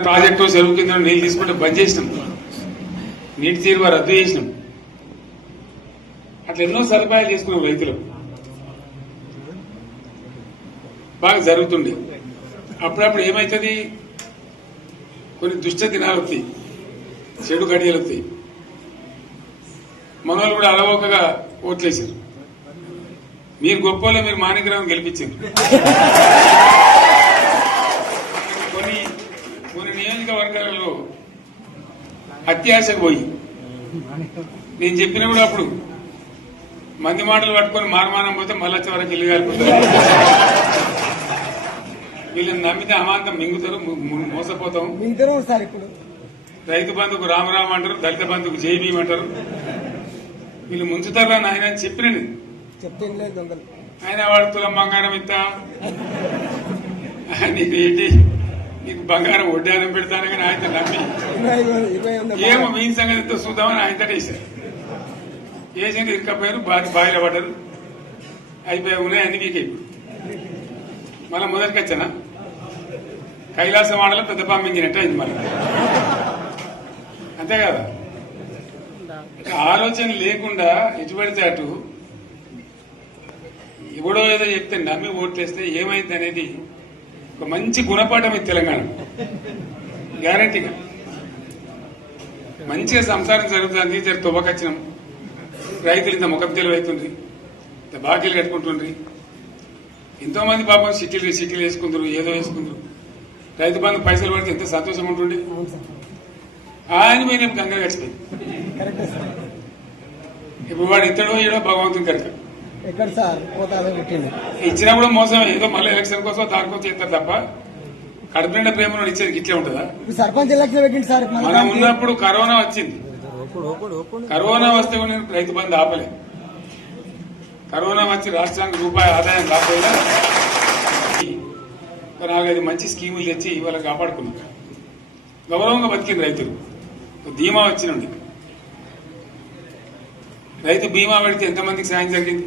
Project చెరువు కింద నీళ్ళు తీసుకుంటే బంద్ చేసినాం. నీటి తీరువ రద్దు చేసినాం. అట్లా ఎన్నో సదుపాయాలు చేసుకున్నాం రైతులు. బాగా జరుగుతుండే. అప్పుడప్పుడు ఏమవుతుంది కొన్ని దుష్ట దినాలు వస్తాయి. చెడు గడియలు వస్తాయి. మన వాళ్ళు కూడా అలవోకగా ఓట్లేసారు మీరు గొప్పలో మీరు మాణిగ్రహం గెలిపించారు కొన్ని కొన్ని నియోజకవర్గాలలో అత్యాశకు పోయి. నేను చెప్పిన కూడా అప్పుడు మంది మాటలు పట్టుకొని మారమానం పోతే మళ్ళీ వచ్చే వరకు ఇల్లు కాలిపోతారు. వీళ్ళని నమ్మితే అమాంతం మింగుతారు మోసపోతాం. రైతు బంధుకు రామరామ అంటారు దళిత బంధుకు జై భీమ్ అంటారు. వీళ్ళు ముంచుతారా నాయన అని చెప్పిన ఆయన వాడు తులం బంగారం ఇస్తా నీకు ఏంటి బంగారం వడ్డానం పెడతాను కానీ ఆయన నమ్మి. ఏమో మీ సంగతి ఎంతో చూద్దామని ఆయన వేసారు వేసింది ఇరకపోయారు బాగా బాయిలో పడ్డారు. అయిపోయి ఉన్నాయి అన్ని వీకే ఇప్పుడు. మళ్ళీ మొదటికి వచ్చానా? కైలాస వాడలో పెద్ద పంపించినట్టు అయింది మళ్ళీ. అంతే కదా? ఆలోచన లేకుండా ఎటు పడితే అటు ఎవడో ఏదో చెప్తే నమ్మి ఓట్లేస్తే ఏమైంది అనేది ఒక మంచి గుణపాఠం ఇది తెలంగాణ. గ్యారంటీగా మంచిగా సంసారం జరుగుతుంది జర తువ్వకచ్చినాం. రైతులు ఇంత ముఖం తెలివైతుండ్రి ఇంత బాకీలు కట్టుకుంటుండ్రి. ఎంతో మంది పాపం సిటీలు సిటీలు వేసుకుందరు ఏదో వేసుకుందరు. రైతు బంధు పైసలు పడితే ఎంత సంతోషం ఉంటుండే. సార్ ఆయన మీద గడిచిపోయింది కరెక్టే సార్. ఇప్పుడు వాడు ఇతడో ఏడో భగవంతుని కనుక. ఎక్కడ సార్? పుట్టింది ఇచ్చినా కూడా మోసం ఏదో మళ్ళీ ఎలక్షన్ కోసం దానికోసం చేస్తారు తప్ప కడుపు నిండా ప్రేమ ఇచ్చేది ఇట్లే ఉంటుందా? సర్పంచ్ ఎలక్షన్ పెట్టింది సార్ మనం ఉన్నప్పుడు కరోనా వచ్చింది. కరోనా వస్తే కూడా నేను రైతు బంధు ఆపలే. కరోనా వచ్చి రాష్ట్రానికి రూపాయి ఆదాయం రాకపోయినా ఒక నాలుగైదు మంచి స్కీములు తెచ్చి వాళ్ళకి కాపాడుకున్నాం. గౌరవంగా బతికిన రైతులు. ధీమా వచ్చినండి రైతు బీమా పెడితే ఎంతమందికి సాయం జరిగింది?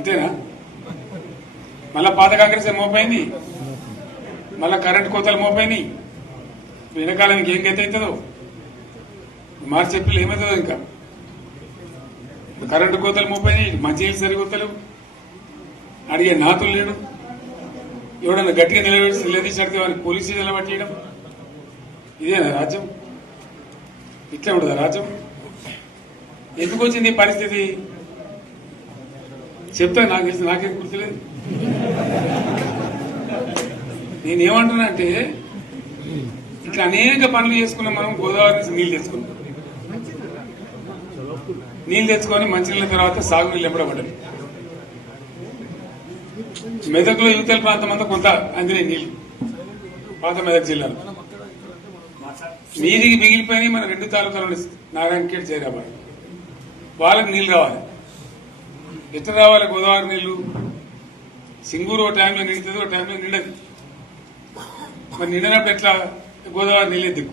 అంతేనా? మళ్ళా పాత కాంగ్రెస్ మోపైంది? మళ్ళా కరెంట్ కోతలు మోపోయినాయి వెనకాల మీకు ఏం గతి అవుతుందో? మార్చి ఏప్రిల్ ఏమవుతుందో ఇంకా? కరెంటు కోతలు మోపైనాయి మంచి సరికొత్తలు అడిగే నాతులు లేడు. ఎవడన్నా గట్టిగా నిలబెట్టి నిలదీసి అడిగితే వారికి పోలీసులు నిలబట్టేయడం ఇదేనా రాజ్యం? ఇట్లా ఉండదా రాజ్యం? ఎందుకు వచ్చింది ఈ పరిస్థితి? చెప్తా నాకు తెలిసి నాకేం గుర్తులేదు. నేనేమంటున్నాంటే ఇట్లా అనేక పనులు చేసుకున్నాం మనం గోదావరి నుంచి నీళ్ళు తెచ్చుకున్నాం. నీళ్ళు తెచ్చుకొని మంచినీళ్ళ తర్వాత సాగునీళ్ళు ఎంపడబడ్డాయి మెదక్లో యువతల ప్రాంతం అంతా కొంత అందినాయి నీళ్ళు. పాత మెదక్ జిల్లాలో. మీదికి మిగిలిపోయినాయి మన రెండు తాలూకాలు నారాయణఖేడ్ జైరాబాద్. వాళ్ళకి నీళ్ళు రావాలి ఎట్లా రావాలి గోదావరి నీళ్ళు? సింగూరు ఒక టైంలో నిండుతుంది ఒక టైంలో నిండదు. మరి నిండినప్పుడు ఎట్లా గోదావరి నీళ్ళు ఎద్దుకు